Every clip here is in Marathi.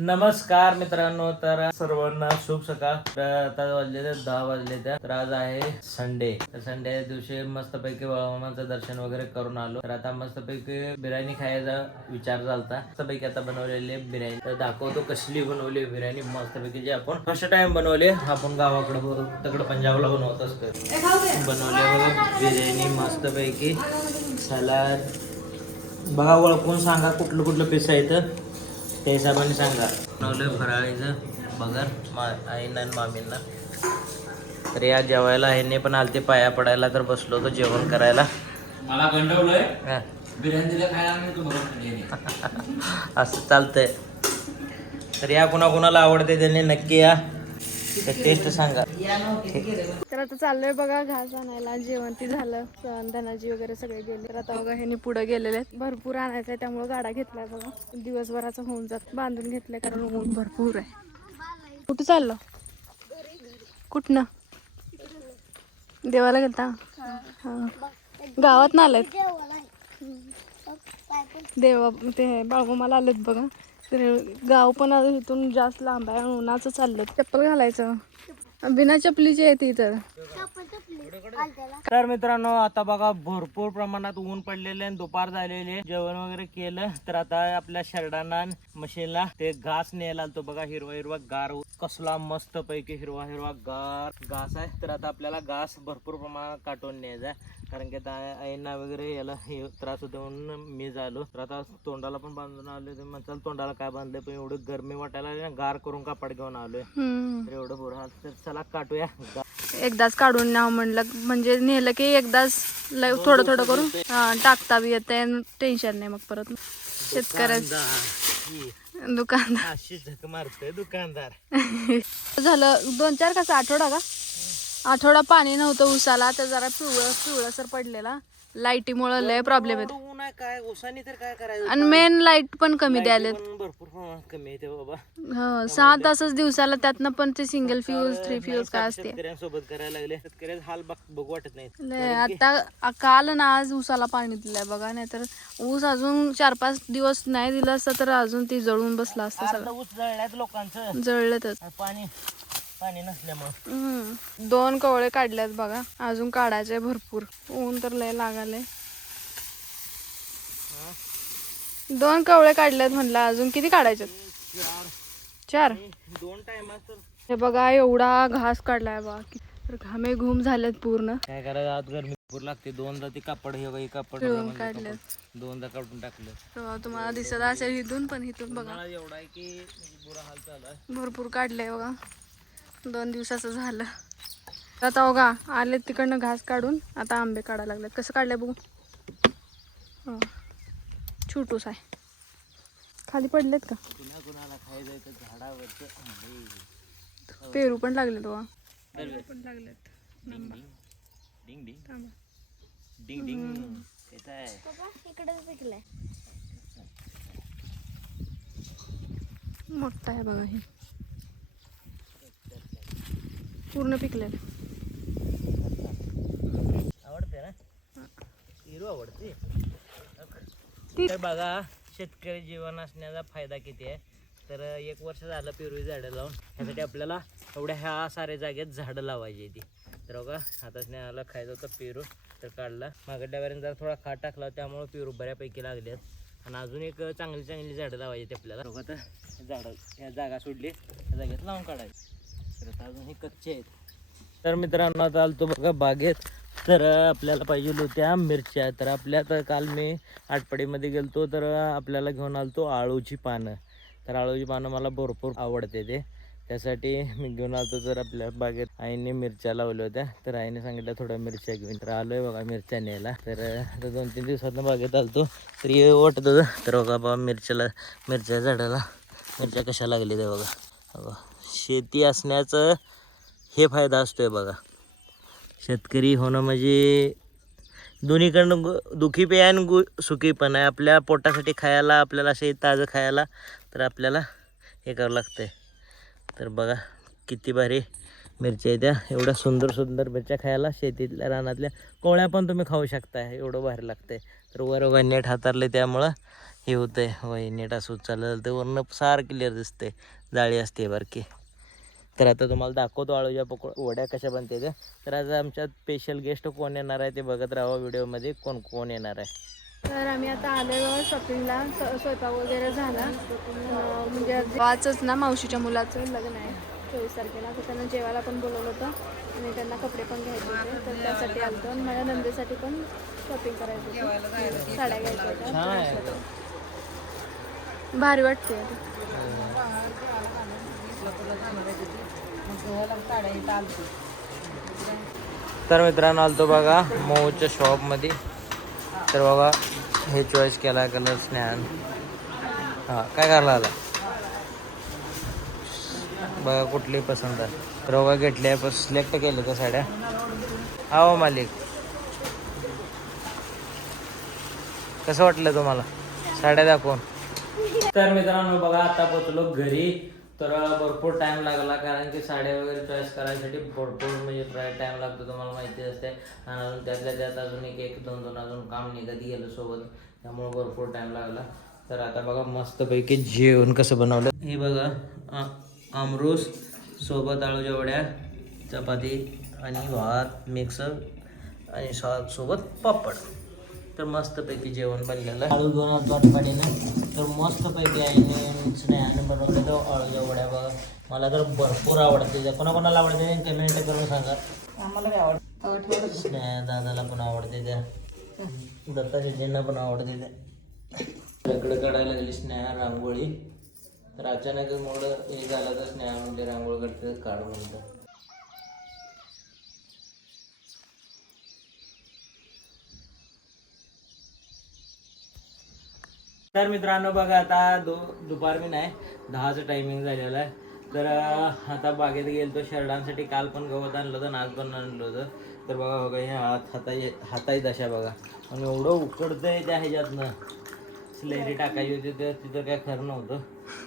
नमस्कार मित्रांनो, तर सर्वांना शुभ सकाळ. तर आता वाजलेले 10 वाजले. तर आज आहे संडे. तर संडे दिवशी मस्तपैकी बाळूमामाचं दर्शन वगैरे करून आलो. तर आता मस्तपैकी बिर्याणी खायचा विचार झालता. मस्तपैकी आता बनवलेली बिर्याणी तर दाखवतो कसली बनवली बिर्याणी. मस्तपैकी जे आपण फर्स्ट टाइम बनवले, आपण गावाकडे तिकडे पंजाबला बनवत असतो. बनवले बघा बिर्याणी मस्तपैकी. सलाड बघा, ओळखून सांगा कुठलं कुठलं पीस आहे तर त्या हिशोबाने सांगा. बनवलं फराळीचं बगर आईंना आणि मामींना. तर या जेवायला ह्यांनी पण आलते पाया पडायला, तर बसलो होतो जेवण करायला. मला गंडवलंय बिर्याणी दिल्या खायला मी तू असं चालतंय. तर या कुणाकुणाला आवडते त्यांनी नक्की या, टेस्ट सांगा. तर आता चाललोय बघा घास आणायला. जेवण ती झालं, धनाजी वगैरे सगळे गेले. तर आता बघा ह्यांनी पुढे गेलेले आहेत. भरपूर आणायचंय त्यामुळे गाडा घेतलाय बघा. दिवसभराचं होऊन जात, बांधून घेतलंय कारण ऊन भरपूर आहे. कुठं चाललो? कुठनं? देवाला गेलता? हा. गावात ना आलेत देवा ते बाळूमामाला आलेत बघा. तर गाव पण आता इथून जास्त लांब आहे, उन्हाचं चाललं. चप्पल घालायचं बिना चपलीची आहे ती. तर मित्रांनो, आता बघा भरपूर प्रमाणात ऊन पडलेले आणि दुपार झालेले. जेवण वगैरे केलं तर आता आपल्या शर्टांना मशीनला ते घास न्यायला आलतो बघा. हिरवा हिरवा गार, कसला मस्त पैकी हिरवा हिरवा गार घास आहे. तर आता आपल्याला घास भरपूर प्रमाणात काटून न्यायचा आहे, कारण की आता आईंना वगैरे याला हे त्रास होतो म्हणून मी झालो. तर आता तोंडाला पण बांधून आलोय. तर म्हणताल तोंडाला काय बांधलंय, पण एवढं गरमी वाटायला लागली ना, गार करून कापड घेऊन आलोय. तर एवढं बुरा हाल. तर चला काटूया. एकदाच काढून न्याव म्हणलं, म्हणजे नेलं की एकदाच थोडं थोडं करून टाकता बी येते. टेन्शन नाही मग परत शेतकऱ्याचं दुकानदार अशी झक मारतोय दुकानदार. झालं 2-4 कसा आठवडा पाणी नव्हतं उसाला, तर जरा पिवळसर पडलेला. लाईटीमुळे लय प्रॉब्लेम येतो. काय उसानी तर काय करायचं. आणि मेन लाईट पण कमी द्यायला. भरपूर कमी येते बाबा. 6 तासच दिवसाला, त्यातनं पण ते सिंगल फ्यूज 3 फ्यूज काय असते. शेतकऱ्यांसोबत करायला लागले. शेतकऱ्याचा हाल बघू वाटत नाही. आता काल ना आज उसाला पाणी दिलंय बघा. नाही तर ऊस अजून 4-5 दिवस नाही दिलं असतं तर अजून ती जळून बसला असतं. सगळं ऊस जळल्यात लोकांचं, जळलंच. पाणी नसल्यामुळे 2 कवळे काढल्यात बघा, अजून काढायचे भरपूर. ऊन तर लय लागाले. 2 कवळे काढल्यात म्हणलं, अजून किती काढायचे? 4. 2 टायमात. हे बघा एवढा घास काढलाय बघा. तर घामे घूम झालेत पूर्ण. काय करायचं, आज गरमी भरपूर लागते. 2दा ते कापड हे कापड काढल्यात, 2दा काढून टाकलं. तेव्हा तुम्हाला दिसत असेल इथून, पण इथून बघा एवढा आहे की बुरा हाल चालू आहे. भरपूर काढलंय बघा. 2 दिवसाचं झालं. आता बघा आले तिकडनं घास काढून, आता आंबे काढायला लागलेत. कसं काढलंय बघू. छोटूस आहे. खाली पडलेत का? कुणाला खायचं तर झाडावरचं आंबे. पेरू पण लागलेत बघा. पण लागलेत. डिंग डिंग डिंग डिंग डिंग. येत आहे इकडेच पिकलाय. मोठा आहे बघा. हे पूर्ण पिकलेलं. आवडते ना पेरू, आवडते. तर बघा शेतकरी जीवन असण्याचा फायदा किती आहे. तर 1 वर्ष झालं पेरू झाडं लावून. ह्यासाठी आपल्याला एवढ्या ह्या साऱ्या जागेत झाडं लावायची ती. तर बघा आता स्नेहाला खायचं होतं पेरू, तर काढला. मागच्या वेळेला जरा थोडा खाट टाकला, त्यामुळे पेरू बऱ्यापैकी लागले आहेत. आणि अजून एक चांगली झाडं लावायची आपल्याला. बघा तर झाडं ह्या जागा सोडली, त्या जागेत लावून काढायची. तर आता अजून हे कच्चे आहेत. तर मित्रांनो आता आलतो बघा बागेत. तर आपल्याला पाहिजे होत्या मिरच्या. तर आपल्या तर काल मी आटपाडीमध्ये गेलतो, तर आपल्याला घेऊन आलतो आळूची पानं. तर आळूची पानं मला भरपूर आवडते ते, त्यासाठी मी घेऊन आलतो. तर आपल्या बागेत आईने मिरच्या लावल्या होत्या, तर आईने सांगितलं थोड्या मिरच्या घेऊन. तर आलोय बघा मिरच्या न्यायला. तर 2-3 दिवसातनं बागेत आलतो, तर ये वाटत होतं. तर बघा बाबा मिरच्या झाडाला मिरच्या कशा लागल्या ते बघा. शेती असण्याचं हे फायदा असतोय बघा. शेतकरी होणं म्हणजे दोन्हीकडनं दुखी पे आहे आणि सुखी पण आहे. आपल्या पोटासाठी खायला, आपल्याला असे ताजं खायला, तर आपल्याला हे करावं लागतंय. तर बघा किती भारी मिरच्या आहेत त्या. एवढ्या सुंदर मिरच्या खायला. शेतीतल्या रानातल्या कोवळ्या पण तुम्ही खाऊ शकता, एवढं भारी लागतंय. तर वर नेट हातारले त्यामुळं हे होतंय होय नीट असं चाललं तर वरनं सार क्लिअर दिसते जाळी असते बारकी. तर आता तुम्हाला दाखवतो आळूच्या वड्या कशा बनते ते. तर आज आमच्यात स्पेशल गेस्ट कोण येणार आहे ते बघत राहा व्हिडिओमध्ये, कोण कोण येणार आहे. तर आम्ही आता आलेलो शॉपिंगला, स्वयंपाक वगैरे झाला. म्हणजे वाचच ना मावशीच्या मुलाचं लग्न आहे 24 तारखेला, तर त्यांना जेवायला पण बोलवलं होतं आणि त्यांना कपडे पण घ्यायचे होते. तर त्यासाठी आलो आणि माझ्या नंदेसाठी पण शॉपिंग करायची होती, साड्या घ्यायच्या होत्या. भारी वाटते. तर मित्रांनो आलतो बघा मोच्या शॉपमध्ये. तर बघा हे चॉईस केला कलर स्नॅन. हां काय करायला आला बघा कुठली पसंत आहे. तर बघा घेतल्या पण सिलेक्ट केलं का साड्या. हो मालिक कसं वाटलं तुम्हाला साड्या दाखवून. तर मित्रांनो बघा आता पोचलो घरी. तर भरपूर टाईम लागला कारण की साड्या वगैरे चॉईस करायसाठी भरपूर म्हणजे टाईम लागतो तुम्हाला माहिती असते. आणि अजून त्यातल्या त्यात अजून एक दोन अजून काम निघत गेलं सोबत, त्यामुळे भरपूर टाईम लागला. तर आता बघा मस्तपैकी जेवण कसं बनवलं हे बघा. आमरूस सोबत आळूच्या वड्या, चपाती आणि भात मिक्स आणि सोबत पापड. तर मस्तपैकी जेवण बनलेलं. आळू घेऊन आलो पाठीनं. तर मस्तपैकी आईने स्नेहाने बनवलेलं आळूच्या वड्या बघा. मला तर भरपूर आवडते. कोणाकोणाला आवडते कमेंट करून सांगा. आम्हाला काय आवडतं स्नेहा दादाला पण आवडते त्या, दत्ता शेजींना पण आवडते त्या. इकडे काढायला लागली स्नेहा रांगोळी. तर अचानक मोडं हे झालं तर स्नेहा म्हणजे रांगोळी काढते काढ म्हणतं. तर मित्रांनो बघा आता दुपार मी नाही 10चं टायमिंग झालेलं आहे. तर आता बागेत गेलो तो शर्टांसाठी. काल पण गवत आणलं होतं, आज पण आणलं होतं. तर बघा हे हाताई दशा बघा. आणि एवढं उकडतंय त्या ह्याच्यातनं. स्लेरी टाकायची होती तर तिथं काय खरं नव्हतं.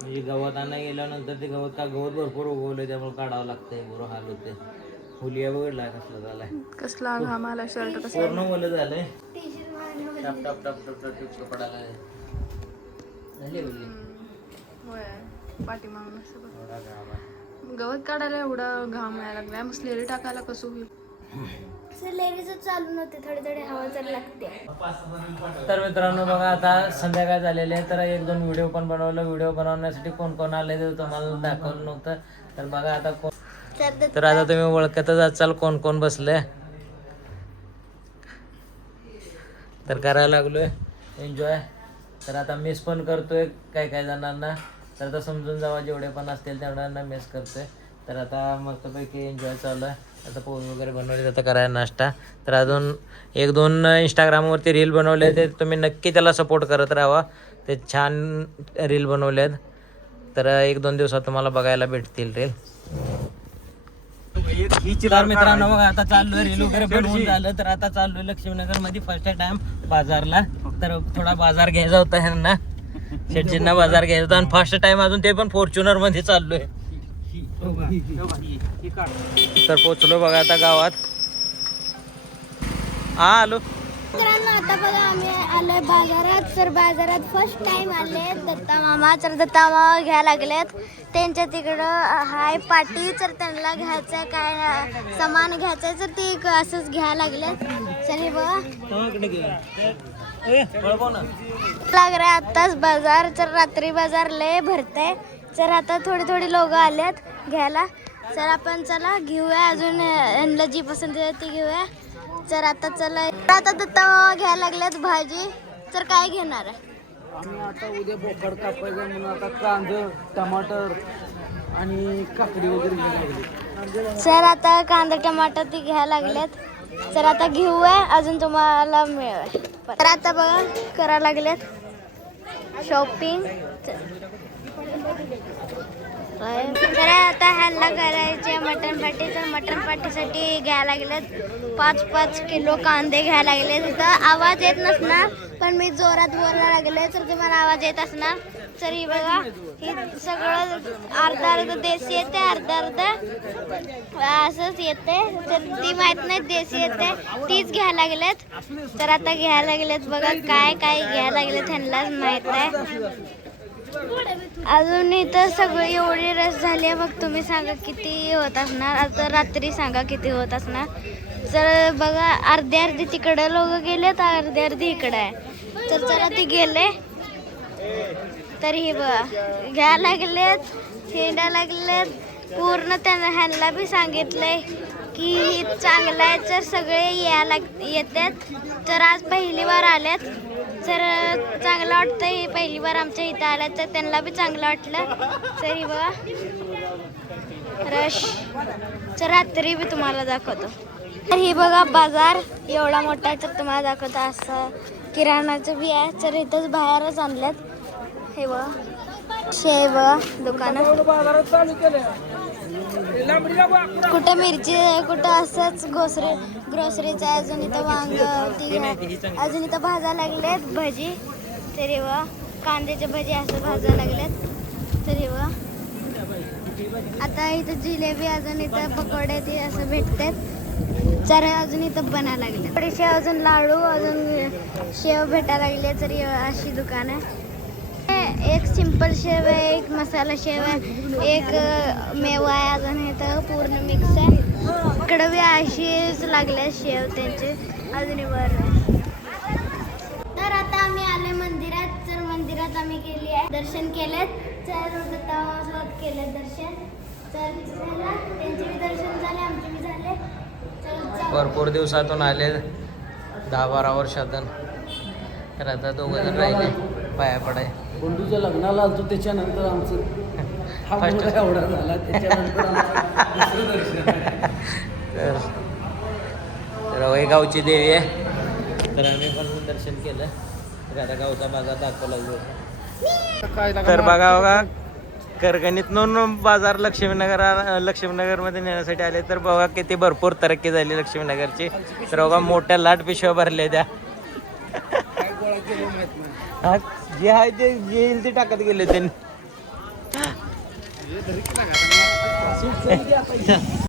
म्हणजे गवत आणा गेल्यानंतर ते गवत भरपूर उगवलं त्यामुळे काढावं लागतंय. बरोबर हाल होते. हुलिया बघडला कसला झालाय, कसला घाम आला शर्ट कसं पूर्ण ओलं झालंय. टप टप टप टप टप टप पडायला झाली ओली. होय पाठीमागून गवत काढायला एवढा घाम यायला लागलाय. मग स्लेरी टाकायला कसं होईल. चालू नव्हते, थोडी हवा तर लागते. तर मित्रांनो बघा आता संध्याकाळ झालेली आहे. तर 1-2 व्हिडिओ पण बनवलं. व्हिडिओ बनवण्यासाठी कोण कोण आले तर तुम्हाला दाखवलं नव्हतं. तर बघा आता तर आता तुम्ही ओळखतच असाल कोण कोण बसले. तर करायला लागलोय एन्जॉय. तर आता मिस पण करतोय काय जणांना. तर आता समजून जावा जेवढे पण असतील तेवढ्यांना मिस करतोय. तर आता मस्तपैकी एन्जॉय चालू आहे. आता पोहे वगैरे बनवले आता करायला नाश्ता. तर अजून 1-2 इंस्टाग्रामवरती रील बनवले ते तुम्ही नक्की त्याला सपोर्ट करत राहा. ते छान रील बनवले आहेत. तर 1-2 दिवसात तुम्हाला बघायला भेटतील रील. तर मित्रांनो बघा आता चाललोय रील वगैरे बनवून झालं. तर आता चाललोय लक्ष्मीनगर मध्ये फर्स्ट टाइम बाजारला. तर थोडा बाजार घ्यायचा होता ह्यांना, शेटजींना बाजार घ्यायचा होता. आणि फर्स्ट टाइम अजून ते पण फॉर्च्युनर मध्ये चाललोय. तर पोचलो बघा आता गावात. हा आलो. मित्रांनो आता बघा आम्ही आलोय बाजारात. तर बाजारात फर्स्ट टाइम आले दत्ता मामा. तर दत्ता मामा घ्यायला लागलेत. त्यांच्या तिकडं हाय पाटी. तर त्यांना घ्यायचंय काय सामान घ्यायचंय तर ते असंच घ्यायला लागलेत. चल बघा लाग रहा आत्ताच बाजार. तर रात्री बाजार लय भरतंय. तर आता थोडी लोक आलेत घ्यायला. तर आपण चला घेऊया. अजून यांना जी पसंत आहे ती घेऊया. तर आता चला आता दत्ता घ्यायला लागल्यात भाजी. तर काय घेणार आहे आम्ही आता उद्या बोकड कापायचं म्हणून आता कांदा टमाटर आणि काकडी वगैरे घ्यायला. सर आता कांदा टमाटर ती घ्यायला लागल्यात. तर आता घेऊया अजून तुम्हाला मिळेल. तर आता बघा करायला लागल्यात शॉपिंग. तर आता ह्यांना करायचे मटन पाटी. तर मटन पाटीसाठी घ्यायला लागलेत 5-5 किलो कांदे घ्यायला लागले. तिथं आवाज येत नसणार पण मी जोरात बोलायला लागले तर तुम्हाला आवाज येत असणार. तर ही बघा ही सगळं अर्धा अर्ध देशी येते अर्धा अर्ध असंच येते तर ती माहित नाही देशी येते तीच घ्यायला लागलेत तर आता घ्यायला लागलेत बघा काय काय घ्यायला लागलेत ह्यांनाच माहित आहे अजून इथं सगळं एवढी रस झाली आहे बघ तुम्ही सांगा किती होत असणार आता रात्री सांगा किती होत असणार तर बघा अर्धे अर्धे तिकडे लोक गेलेत अर्धे अर्धे इकडे आहे तर चला ते गेले तर ही बघा घ्यायला लागलेत हिंडा लागलेत पूर्ण त्यांना ह्यांना बी सांगितलंय की ही चांगलं आहे तर सगळे यायला येतात तर आज पहिली बार आल्यात तर चांगलं वाटतं ही पहिली बार आमच्या इथं आल्या तर त्यांना बी चांगलं वाटलं तर ही बघा रश तर रात्री बी तुम्हाला दाखवतो तर ही बघा बाजार एवढा मोठा आहे तर तुम्हाला दाखवतो असं किराणाचं बी आहे तर इथंच बाहेरच आणल्यात हे बघा शे बघा दुकानं कुठं मिरची कुठं असंच ग्रोसरीचं आहे अजून इथं वांग अजून इथं भाजा लागलेत भजी तरी वा कांद्याचे भजी असं भाजा लागलेत तरी वा आता इथं जिलेबी अजून इथं पकोडे ते असं भेटतात तर अजून इथं बनायला लागले थोडेसे अजून लाडू अजून शेव भेटायला लागले तरी अशी दुकान आहे एक सिंपल शेव आहे एक मसाला शेव आहे एक मेवा आहे अजून इथं पूर्ण मिक्स आहे इकडं बी अशीच लागले शेव त्यांचे अजून वर तर आता आम्ही आले मंदिरात तर मंदिरात आम्ही केली आहे दर्शन केलेत तर दत्तावासात केले दर्शन तर त्यांचे बी दर्शन झाले आमचे बी झाले भरपूर दिवसातून आले 10-12 वर्षातून तर आता दोघं जण राहिले पाया पडाय बंडूच्या लग्नाला आलतो त्याच्यानंतर आमचं हा मुलगा एवढा झाला त्याच्यानंतर आमचं दुसरं दर्शन आहे. तर वय गावची देवी आहे तर आम्ही पण दर्शन केलं तर आता गावचा बाजार दाखवला तर बघा करगणीतून बाजार लक्ष्मीनगरमध्ये नेण्यासाठी आले तर बघा किती भरपूर तरक्की झाली लक्ष्मीनगरची तर बघा मोठ्या लाट पिशव्या भरल्या त्या जे आहे ते येईल ते टाकत गेले त्यांनी